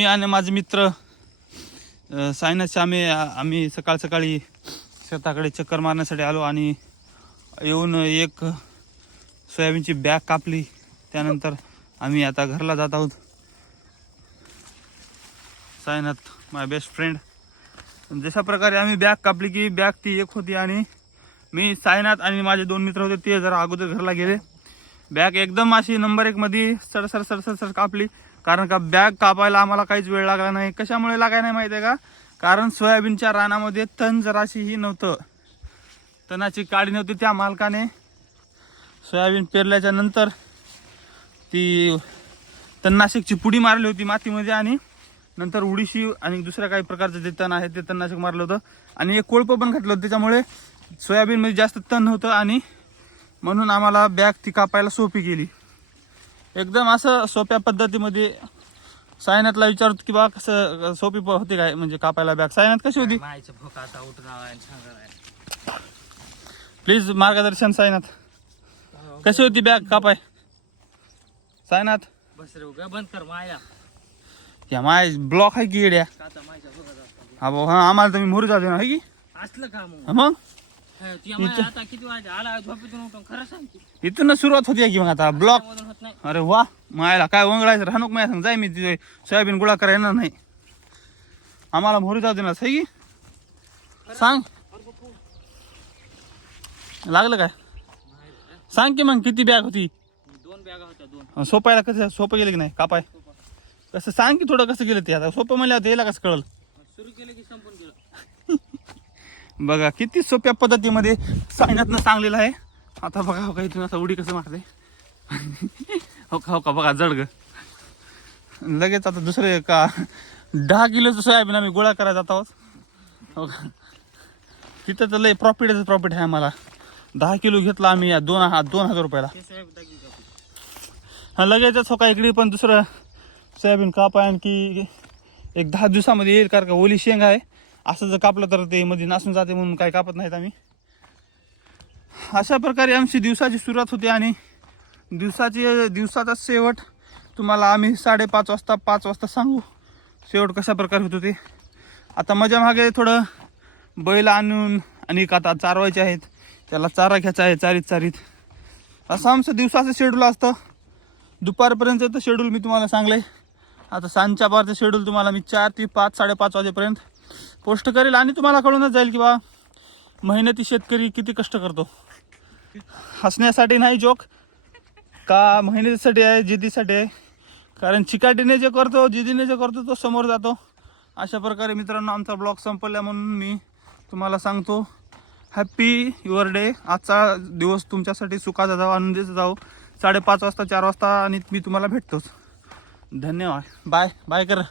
मी आणि माझे मित्र सायनाचे आम्ही सकाळी शेताकडे चक्कर मारण्यासाठी आलो आणि येऊन एक सोयाबीनची बॅग कापली. त्यानंतर आम्ही आता घरला जात आहोत. सायनाथ माय बेस्ट फ्रेंड. जशा प्रकारे आम्ही बॅग कापली की बॅग ती एक होती आणि मी सायनाथ आणि माझे 2 मित्र होते ते जरा अगोदर घरला गेले. बॅग एकदम अशी नंबर 1 मध्ये सर कापली. कारण का बॅग कापायला आम्हाला काहीच वेळ लागला नाही. कशामुळे लागाय नाही माहिती आहे का? कारण सोयाबीनच्या रानामध्ये तण जराशीही नव्हतं, तणाची काडी नव्हती. त्या मालकाने सोयाबीन पेरल्याच्या नंतर ती तणनाशकची पुडी मारली होती मातीमध्ये आणि नंतर उडीशी आणि दुसऱ्या काही प्रकारचं जे तण आहे ते तणनाशक मारलं होतं आणि एक कोळपं पण घातलं होतं. त्याच्यामुळे सोयाबीनमध्ये जास्त तण होतं आणि म्हणून आम्हाला बॅग ती कापायला सोपी गेली. एकदम असं सोप्या पद्धतीमध्ये. सायनाथला विचारतो की बा कसं सोपी होती काय म्हणजे कापायला बॅग. सायनाथ कशी होती? प्लीज मार्गदर्शन सायनाथ. कशी होती बॅग कापाय? सायनाथ बस रे बंद कर माया. या माय ब्लॉक आहे की येड्या. हा भाऊ, हा आम्हाला तुम्ही मोरी जाते ना आहे की असलं का मग आता किती वाजता आला झोपेतून उठून खरं सांग की इथून सुरुवात होती की मग आता ब्लॉक. मधून होत नाही. अरे वा मायला काय वंगळायचं राहणूक माया सांग. जाय मी तिथे सोयाबीन गोळा करा येणार नाही. आम्हाला मोहरी जाऊ देणार आहे की सांग. लागलं काय सांग की मग किती बॅग होती? 2 बॅगा होत्या 2. सोपायला कसं सोपं गेलं की नाही कापाय? कसं सांग की थोडं कसं गेलं ते. आता सोपं म्हणलं आता याला कसं कळलं? सुरू केलं की संपून गेलं. बघा किती सोप्या पद्धतीमध्ये सायनाथनं सांगलेलं आहे. आता बघा हो का इथून असं उडी कसं मारते. हो का बघा जड ग. लगेच आता दुसरे का 10 किलोचं सोयाबीन आम्ही गोळा करायला जात आहोत. हो का तिथं तर लय प्रॉफिट आहे आम्हाला. 10 किलो घेतला आम्ही 2,000 रुपयाला. हा लगेचच हो का इकडे पण दुसरं सोयाबीन कापाय आणखी एक 10 दिवसामध्ये येईल. कारण का ओली शेंग आहे. असं जर कापलं तर ते मध्ये नासून जाते म्हणून काही कापत नाहीत आम्ही. अशा प्रकारे आमची दिवसाची सुरुवात होते आणि दिवसाचा शेवट तुम्हाला आम्ही 5:30 वाजता 5 वाजता सांगू शेवट कशा प्रकारे होतो ते. आता माझ्या मागे थोडं बैल आणून आणि आता चारवायचे आहेत. त्याला चारा घ्यायचा आहे चारीत. असं आमचं दिवसाचं शेड्यूल असतं. दुपारपर्यंतचं शेड्यूल मी तुम्हाला सांगलंय. आता सांजच्या बारचं शेड्यूल तुम्हाला मी 4 ते 5 साडेपाच वाजेपर्यंत पोस्ट करेल आणि तुम्हाला कळूनच जाईल की बा मेहनती शेतकरी किती कष्ट करतो. हसण्यासाठी नाही जोक का मेहनतीसाठी आहे, जिद्दीसाठी आहे. कारण चिकाटीने जे करतो जिद्दीने जे करतो तो समोर जातो. अशा प्रकारे मित्रांनो आमचा ब्लॉग संपला म्हणून मी तुम्हाला सांगतो हॅप्पी युअर डे. आजचा दिवस तुमच्यासाठी सुखाचा जावं, आनंदीचा जावं. 5:30 वाजता 4 वाजता आणि मी तुम्हाला भेटतोच. धन्यवाद. बाय कर.